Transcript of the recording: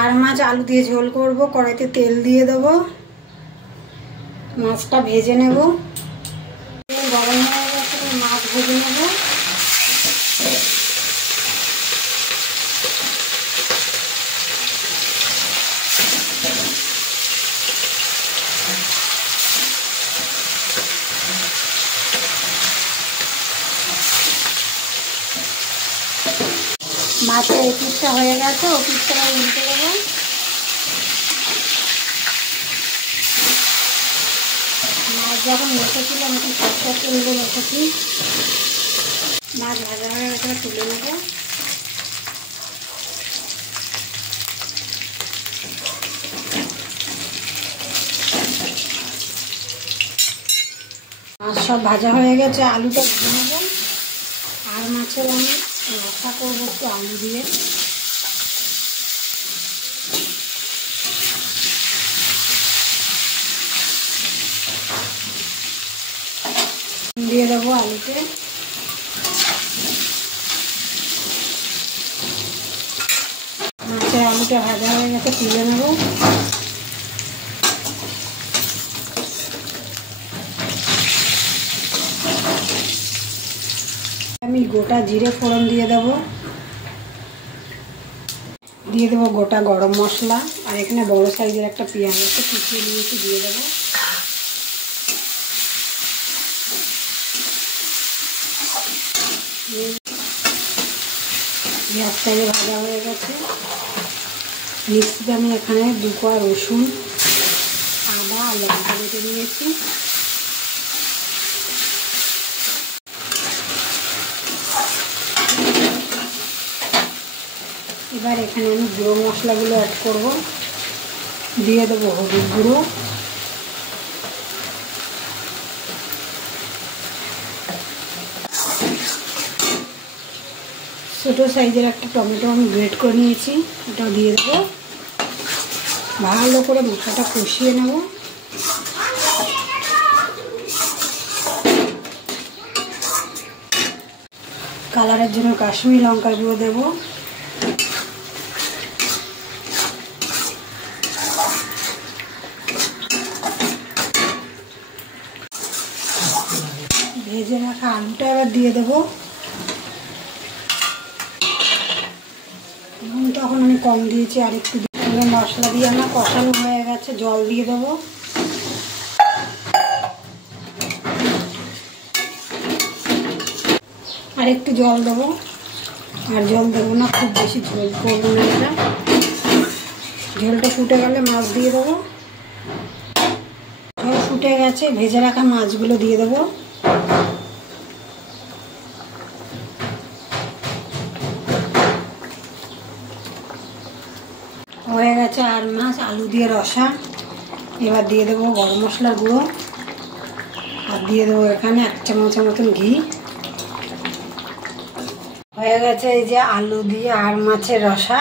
আর মাছ আলু দিয়ে ঝোল করব। কড়াইতে তেল দিয়ে দেবো, মাছটা ভেজে নেব। গরম হয়ে গেছে, মাছ ভেজে নেব। মাছের এই পিসটা হয়ে গেছে, ও পিসটা উল্টে দেবো। মাছ যখন রেখেছিলাম একটু সরষের তেল দিয়ে রেখেছি। মাছ ভাজা হয়ে গেছে, তুলে নেবো। মাছ সব ভাজা হয়ে গেছে, আলুটা ভেজে নেবো। আর মাছের আমি রসা করবো একটু আলু দিয়ে। দিয়ে দেবো আলুতে। মাছের আলুটা ভাজা হয়ে গেছে, তুলে নেবো। আমি গোটা জিরে ফোড়ন দিয়ে দেবো। দিয়ে দেবো গোটা গরম মশলা, আর এখানে বড় সাইজের একটা পেঁয়াজ আছে কুচিয়ে নিয়েছি, দিয়ে দেবো। পেঁয়াজটা ভাজা হয়ে গেছে। মিক্সিতে আমি এখানে 2 কোয়া রসুন, আদা আর লঙ্কা বেটে নিয়েছি। এবার এখানে আমি গুঁড়ো মশলাগুলো অ্যাড করব। দিয়ে দেবো হলুদ গুঁড়ো, ছোটো সাইজের একটা টমেটো আমি গ্রেট করে নিয়েছি, ওটাও দিয়ে দেবো। ভালো করে মশলাটা কষিয়ে নেব। কালারের জন্য কাশ্মীরি লঙ্কার গুঁড়ো দেবো। ভেজে রাখা আলুটা এবার দিয়ে দেবো। তখন আমি কম দিয়েছি, আর একটু মশলা দিয়ে আমার কষানো হয়ে গেছে, জল দিয়ে দেবো। আর একটু জল দেবো, আর জল দেবো না, খুব বেশি ঝোল করবো না। এটা ঝোলটা ফুটে গেলে মাছ দিয়ে দেবো। ঝোল ফুটে গেছে, ভেজে রাখা মাছগুলো দিয়ে দেবো। হয়ে গেছে আর মাছ আলু দিয়ে রসা। এবার দিয়ে দেবো গরম মশলার গুঁড়ো, আর দিয়ে দেবো এখানে 1 চামচের মতন ঘি। হয়ে গেছে এই যে আলু দিয়ে আর মাছের রসা।